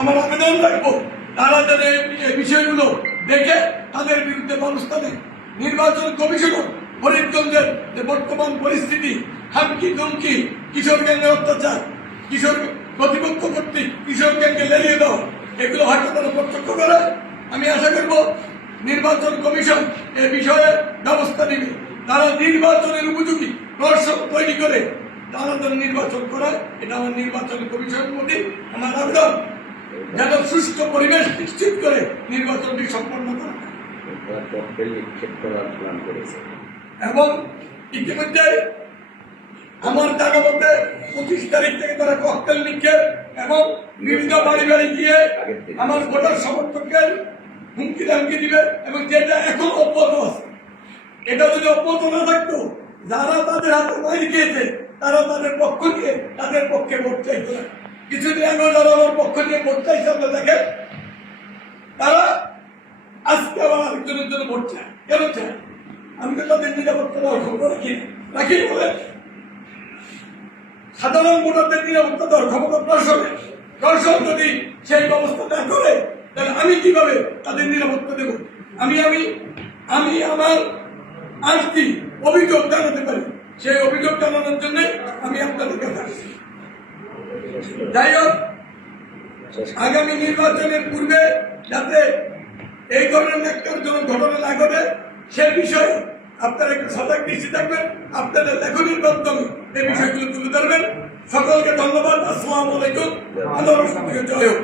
আমার আবেদন রাখবো তারা যাতে এই বিষয়গুলো দেখে তাদের বিরুদ্ধে ব্যবস্থা নেয়। নির্বাচন কমিশনও ফরিদগঞ্জের যে বর্তমান পরিস্থিতি, হামকি ধমকি, কিশোর গ্যাংয়ের অত্যাচার, কিশোর কর্তৃপক্ষ কর্তৃক কিশোর গ্যাংকে লেলিয়ে দেওয়া, এগুলো হয়তো তারা প্রত্যক্ষ করে। আমি আশা করব নির্বাচন কমিশন এ বিষয়ে ব্যবস্থা নেবে। তারা নির্বাচনের উপযোগী প্রহসন তৈরি করে তারা যেন নির্বাচন করায়, এটা আমার নির্বাচন কমিশনের প্রতি আমার আবেদন, যেন সুষ্ঠু পরিবেশ নিশ্চিত করে নির্বাচনটি সম্পন্ন করা এবং ইতিমধ্যে আমার জানা মতে 25 তারিখ থেকে তারা ককটেল নিক্ষেপ এবং বিভিন্ন বাড়ি বাড়ি গিয়ে আমার ভোটার সমর্থকদের হুমকি ধামকি দিবে এবং যেটা এখন অব্যাহত আছে। এটা যদি অব্যাহত না থাকতো, যারা তাদের হাতে মাইর খেয়েছে তারা তাদের পক্ষ নিয়ে তাদের পক্ষে ভোট চাইতো না। কিছুদিন আগে যারা আমার পক্ষ নিয়ে ভোট চাইছে আপনারা দেখেন, তারা আজকে আবার আরেকজনের জন্য ভোট চায়। কেন চায়? আমি তো তাদের নিরাপত্তা দেওয়ার ক্ষমতা রাখি বলে সাধারণ ভোটারদের নিরাপত্তা দেওয়ার ক্ষমতা প্রশাসন যদি সেই ব্যবস্থা না করে, তাহলে আমি কিভাবে তাদের নিরাপত্তা দেব? আমি আমার আজকে অভিযোগ জানাতে পারি, সেই অভিযোগ জানানোর জন্য আমি আপনাদের কাছে আসছি। যাই হোক, আগামী নির্বাচনের পূর্বে যাতে এই ধরনের একটা ঘটনা না ঘটে সে বিষয়ে আপনারা একটু সজাগ দৃষ্টি থাকবেন, আপনাদের লেখনীর মাধ্যমে এই বিষয়গুলো তুলে ধরবেন। সকলকে ধন্যবাদ। আসসালামু আলাইকুম। আল্লাহর রহমতে জয় হোক।